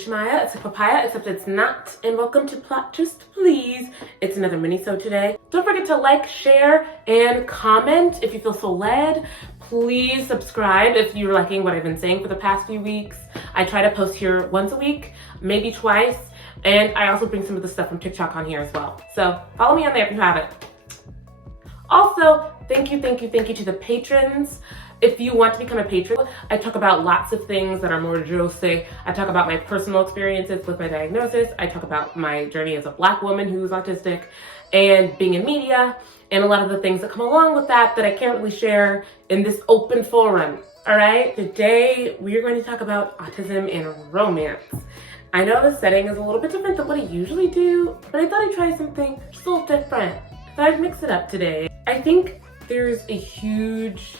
is Shamaya. It's a papaya, except it's not. And welcome to Plot Twist Please. It's another mini-sode today. Don't forget to like, share, and comment if you feel so led. Please subscribe if you're liking what I've been saying for the past few weeks. I try to post here once a week, maybe twice. And I also bring some of the stuff from TikTok on here as well. So follow me on there if you haven't. Also, thank you to the patrons. If you want to become a patron, I talk about lots of things that are more jose. I talk about my personal experiences with my diagnosis. I talk about my journey as a Black woman who's autistic and being in media and a lot of the things that come along with that I can't really share in this open forum. All right, today we are going to talk about autism and romance. I know the setting is a little bit different than what I usually do, but I thought I'd try something just a little different. I thought I'd mix it up today. I think there's a huge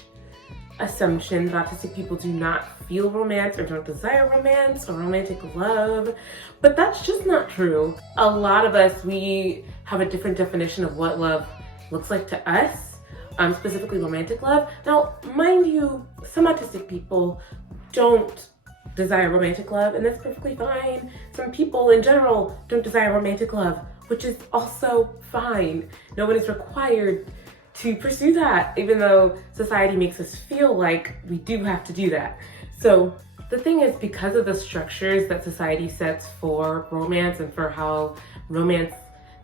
assumption that autistic people do not feel romance or don't desire romance or romantic love, but that's just not true. A lot of us, we have a different definition of what love looks like to us, specifically romantic love. Now, mind you, some autistic people don't desire romantic love, and that's perfectly fine. Some people in general don't desire romantic love, which is also fine. No one is required to pursue that, even though society makes us feel like we do have to do that. So the thing is, because of the structures that society sets for romance and for how romance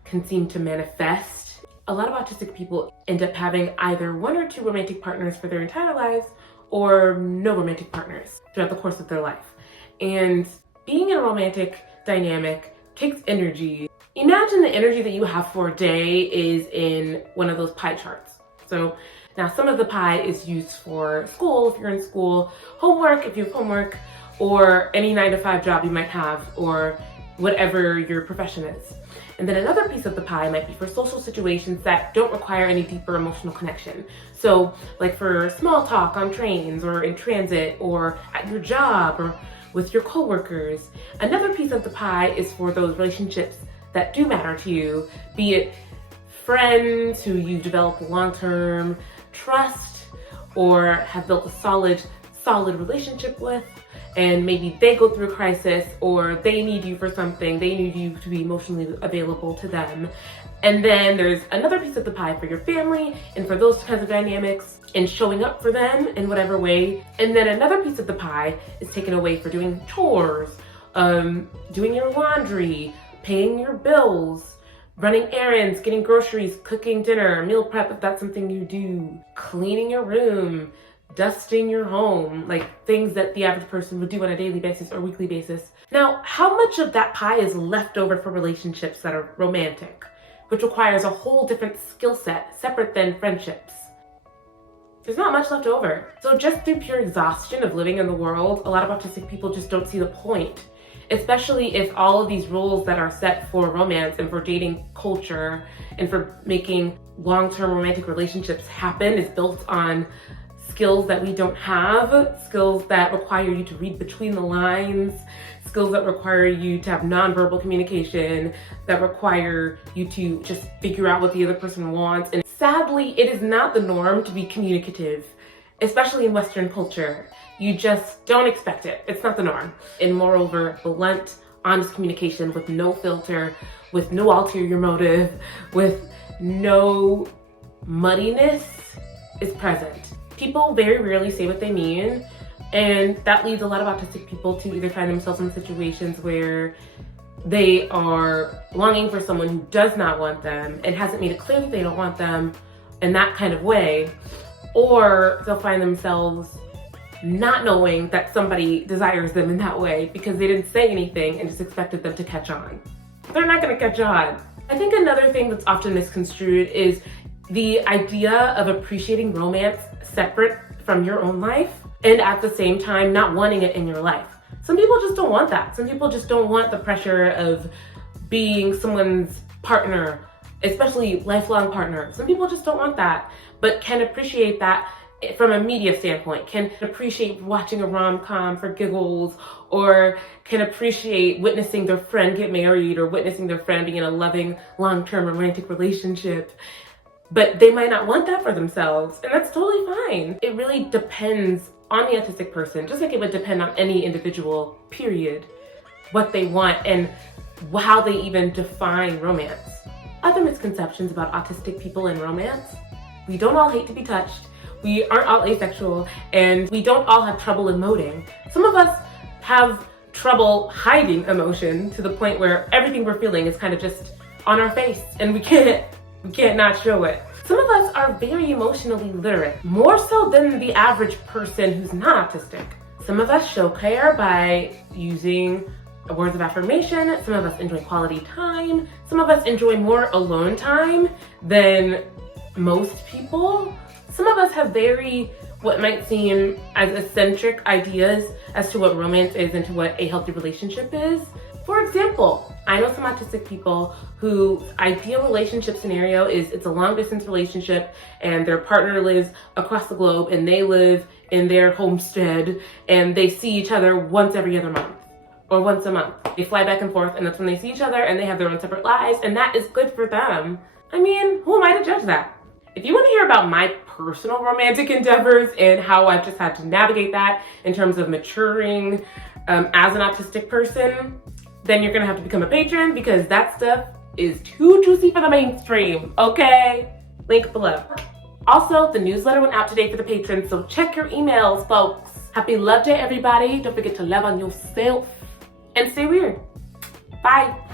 can seem to manifest, a lot of autistic people end up having either one or two romantic partners for their entire lives or no romantic partners throughout the course of their life. And being in a romantic dynamic takes energy. Imagine the energy that you have for a day is in one of those pie charts. So now some of the pie is used for school, if you're in school, homework, if you have homework, or any 9-to-5 job you might have, or whatever your profession is. And then another piece of the pie might be for social situations that don't require any deeper emotional connection. So like for small talk on trains or in transit or at your job or with your coworkers. Another piece of the pie is for those relationships that do matter to you, be it friends who you develop long-term trust or have built a solid relationship with, and maybe they go through a crisis or they need you for something, they need you to be emotionally available to them. And then there's another piece of the pie for your family and for those kinds of dynamics and showing up for them in whatever way. And then another piece of the pie is taken away for doing chores, doing your laundry, paying your bills, running errands, getting groceries, cooking dinner, meal prep if that's something you do, cleaning your room, dusting your home, like things that the average person would do on a daily basis or weekly basis. Now, how much of that pie is left over for relationships that are romantic, which requires a whole different skill set, separate than friendships? There's not much left over. So just through pure exhaustion of living in the world, a lot of autistic people just don't see the point. Especially if all of these rules that are set for romance and for dating culture and for making long-term romantic relationships happen is built on skills that we don't have, skills that require you to read between the lines, skills that require you to have nonverbal communication, that require you to just figure out what the other person wants. And sadly, it is not the norm to be communicative, especially in Western culture. You just don't expect it. It's not the norm. And moreover, blunt, honest communication with no filter, with no ulterior motive, with no muddiness is present. People very rarely say what they mean, and that leads a lot of autistic people to either find themselves in situations where they are longing for someone who does not want them and hasn't made it clear that they don't want them in that kind of way, or they'll find themselves not knowing that somebody desires them in that way because they didn't say anything and just expected them to catch on. They're not gonna catch on. I think another thing that's often misconstrued is the idea of appreciating romance separate from your own life and at the same time not wanting it in your life. Some people just don't want that. Some people just don't want the pressure of being someone's partner, especially lifelong partner. Some people just don't want that, but can appreciate that from a media standpoint, can appreciate watching a rom-com for giggles, or can appreciate witnessing their friend get married or witnessing their friend being in a loving, long-term romantic relationship. But they might not want that for themselves, and that's totally fine. It really depends on the autistic person, just like it would depend on any individual, period. what they want and how they even define romance. Other misconceptions about autistic people and romance: we don't all hate to be touched, we aren't all asexual, and we don't all have trouble emoting. Some of us have trouble hiding emotion to the point where everything we're feeling is kind of just on our face and we can't not show it. Some of us are very emotionally literate, more so than the average person who's not autistic. Some of us show care by using words of affirmation. Some of us enjoy quality time. Some of us enjoy more alone time than most people. Some of us have very, what might seem as eccentric ideas as to what romance is and to what a healthy relationship is. For example, I know some autistic people whose ideal relationship scenario is it's a long distance relationship and their partner lives across the globe and they live in their homestead and they see each other once every other month or once a month. They fly back and forth and that's when they see each other and they have their own separate lives, and that is good for them. I mean, who am I to judge that? If you want to hear about my personal romantic endeavors and how I've just had to navigate that in terms of maturing as an autistic person, then you're gonna have to become a patron because that stuff is too juicy for the mainstream, okay? Link below. Also, the newsletter went out today for the patrons, so check your emails, folks. Happy Love Day, everybody. Don't forget to love on yourself and stay weird. Bye.